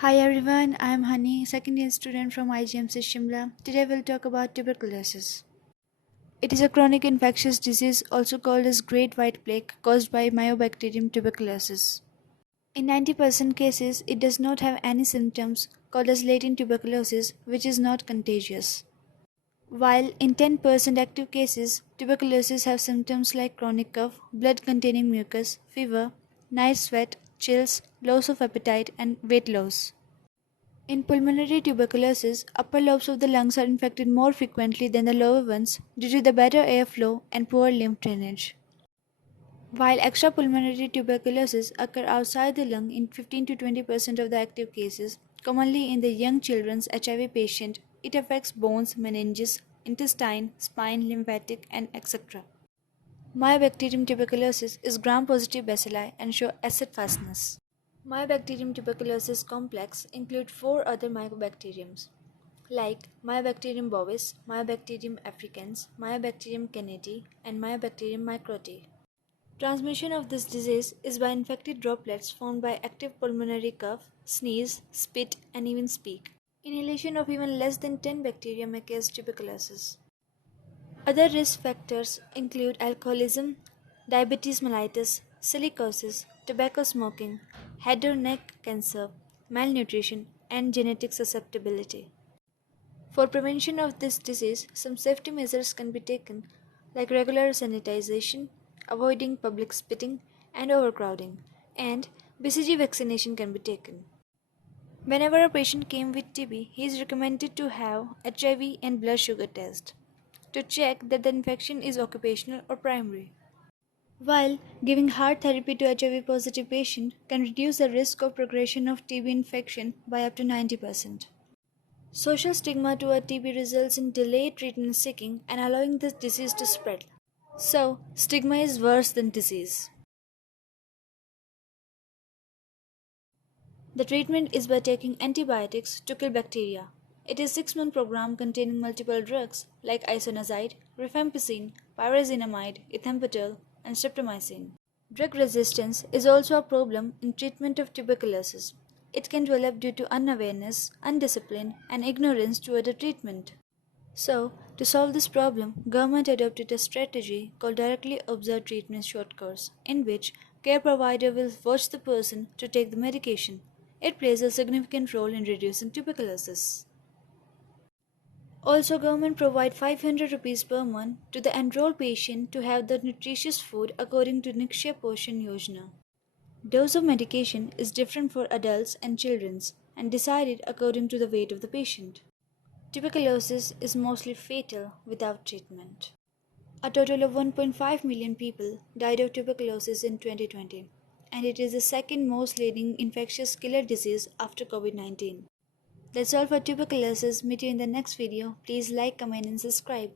Hi everyone, I am Hunny, second year student from IGMC Shimla. Today we'll talk about tuberculosis. It is a chronic infectious disease also called as Great White Plague caused by Mycobacterium tuberculosis. In 90% cases, it does not have any symptoms called as latent tuberculosis which is not contagious. While in 10% active cases, tuberculosis have symptoms like chronic cough, blood-containing mucus, fever, night sweat, chills, loss of appetite and weight loss. In pulmonary tuberculosis, upper lobes of the lungs are infected more frequently than the lower ones due to the better airflow and poor lymph drainage. While extrapulmonary tuberculosis occur outside the lung in 15 to 20% of the active cases, commonly in the young children's HIV patient, it affects bones, meninges, intestine, spine, lymphatic, and etc. Mycobacterium tuberculosis is gram-positive bacilli and show acid fastness. Mycobacterium tuberculosis complex include four other mycobacteriums like Mycobacterium bovis, Mycobacterium africans, Mycobacterium candida, and Mycobacterium microti. Transmission of this disease is by infected droplets formed by active pulmonary cough, sneeze, spit, and even speak. Inhalation of even less than 10 bacteria may cause tuberculosis. Other risk factors include alcoholism, diabetes mellitus, silicosis, tobacco smoking, head or neck cancer, malnutrition, and genetic susceptibility. For prevention of this disease, some safety measures can be taken, like regular sanitization, avoiding public spitting and overcrowding, and BCG vaccination can be taken. Whenever a patient came with TB, he is recommended to have HIV and blood sugar test to check that the infection is occupational or primary. While giving hard therapy to HIV positive patient can reduce the risk of progression of TB infection by up to 90%. Social stigma toward TB results in delayed treatment seeking and allowing this disease to spread. So, stigma is worse than disease. The treatment is by taking antibiotics to kill bacteria. It is a 6-month program containing multiple drugs like isoniazid, rifampicin, pyrazinamide, ethambutol, and streptomycin. Drug resistance is also a problem in treatment of tuberculosis. It can develop due to unawareness, undiscipline, and ignorance toward the treatment. So, to solve this problem, government adopted a strategy called directly observed treatment short course, in which care provider will watch the person to take the medication. It plays a significant role in reducing tuberculosis. Also, government provide 500 rupees per month to the enrolled patient to have the nutritious food according to Nikshay Poshan Yojana. Dose of medication is different for adults and children and decided according to the weight of the patient. Tuberculosis is mostly fatal without treatment. A total of 1.5 million people died of tuberculosis in 2020, and it is the second most leading infectious killer disease after COVID-19. That's all for tuberculosis. Meet you in the next video. Please like, comment, and subscribe.